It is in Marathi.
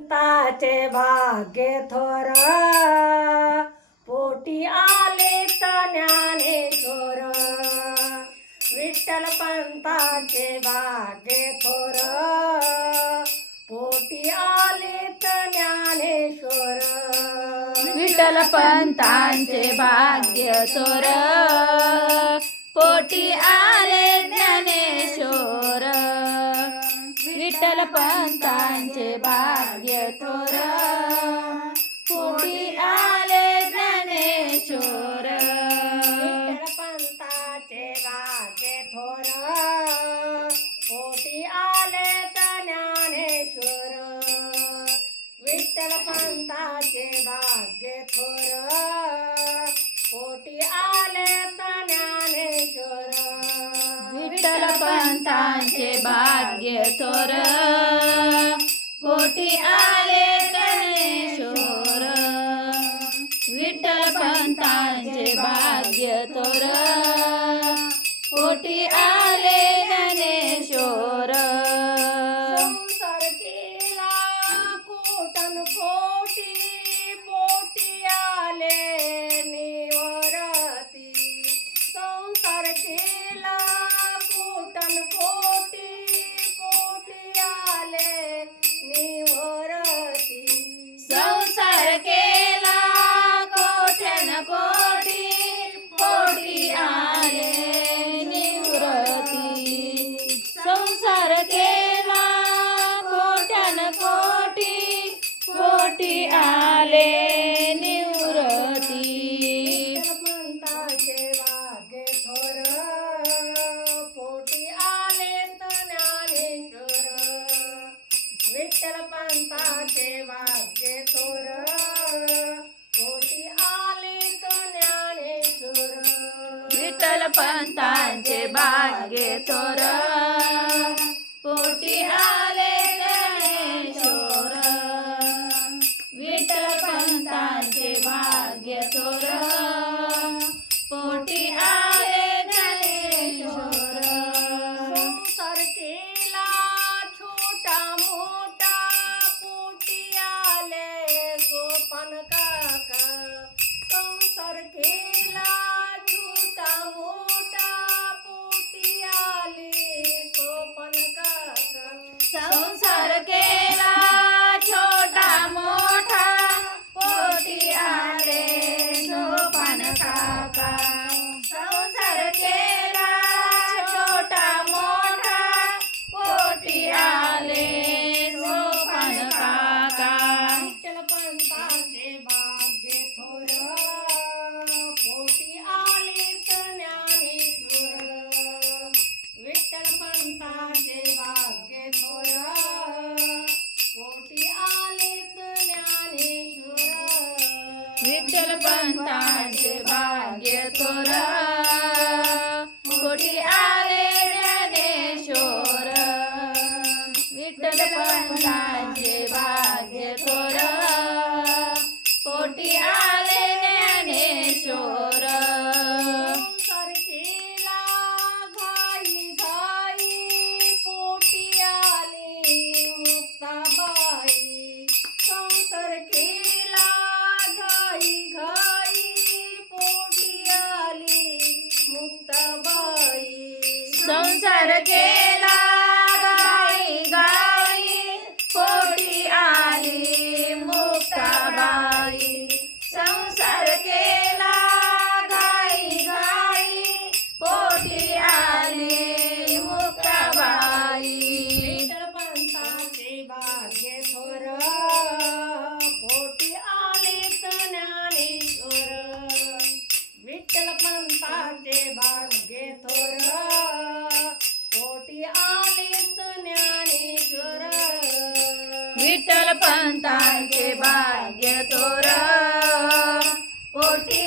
ताचे भाग्य थोर पोटी आले ज्ञानेश्वर विठ्ठल पंताचे भाग्य थोर पोटी आले ज्ञानेश्वर विठ्ठल पंतांचे भाग्य थोर पोटी आले ज्ञानेश्वर विठ्ठल पंतांचे भाग्य थोर पोटी आले ज्ञानेश्वर विठ्ठल पंताचे भाग्य थोर पोटी आले ज्ञानेश्वर विठ्ठल पंताचे भाग्य थोर पोटी आले ज्ञानेश्वर विठ्ठल पंतांचे भाग्य थोर पोटी आले ज्ञानेश्वर विठ्ठल पंतांचे भाग्य थोर पोटी आले ज्ञानेश्वर संसार केला कोटन कोटी पोटी आले निवरती संसार केला कोटन कोटी पोटी आले निवरती संसार केला कोट्यान कोटी पोटी आले निवृत्ती संसार केला कोट्यान कोटी पोटी आले निवृत्ती पंताचे भाग्य थोर पोटी आले ज्ञानेश्वर विठ्ठल पंताचे भाग्य थोर पोटी आले ज्ञानेश्वर विठ्ठल पंतांचे भाग्य थोर पोटी आले ज्ञानेश्वर विठ्ठल पंतांचे भाग्य थोर पोटी आले ज्ञानेश्वर संसार केला छोटा मोठा पोटी आले गोपान काका संसार केला छोटा मोठा पोटी आले गोपान काका संसार केला छोटा मोठा पोटी आले सोपान काका संसार केला छोटा मोठा पोटी आले सोपान काका विठ्ठल पंताचे भाग्य थोर पोटी आले ज्ञानेश्वर विठ्ठल पंताचे भाग्य थोर पोटी आले ज्ञानेश्वर विठ्ठल पंतांचे भाग्य थोर पोटी आले ज्ञानेश्वर विठ्ठल पंतांचे भाग्य थोर पोटी आले ज्ञानेश्वर संसार केला घाई घाई पोटी आली मुक्ताबाई संसार केला घाई घाई पोटी आली मुक्ताबाई संसार केला गाई गाई पोटी आली मुक्ताबाई संसार केला गाई गाई पोटी आली मुक्ताबाई विठ्ठल पंताचे भाग्य थोर पोटी आले ज्ञानेश्वर विठ्ठल पंताचे भाग्य थोर पोटी आले ज्ञानेश्वर विठ्ठल पंतांचे भाग्य थोर पोटी